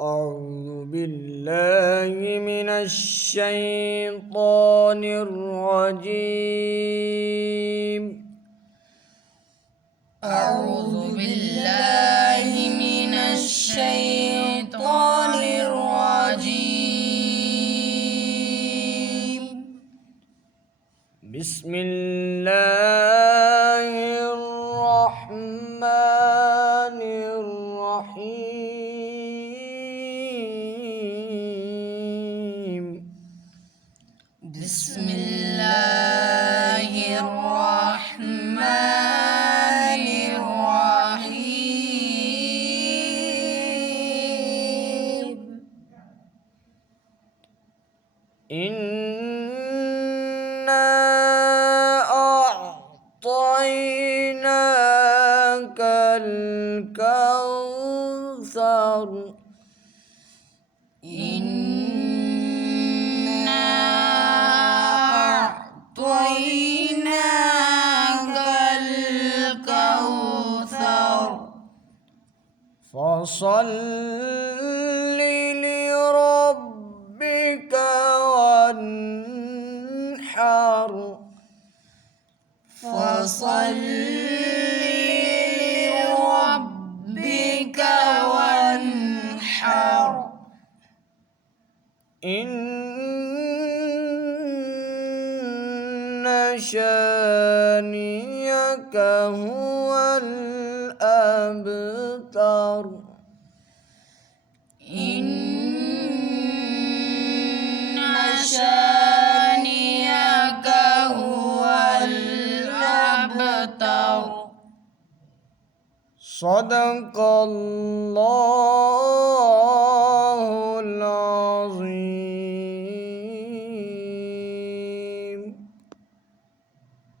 أعوذ بالله من الشيطان الرجيم. أعوذ بالله من الشيطان الرجيم. بسم الله الرحمن الرحيم. بسم الله الرحمن الرحيم. إنا أعطيناك الكوثر. إنا أعطيناك الكوثر. فصل لربك وانحر. فصل لربك وانحر. إن شانئك هو الأبتر. إن شانئك هو الأبتر. صدق الله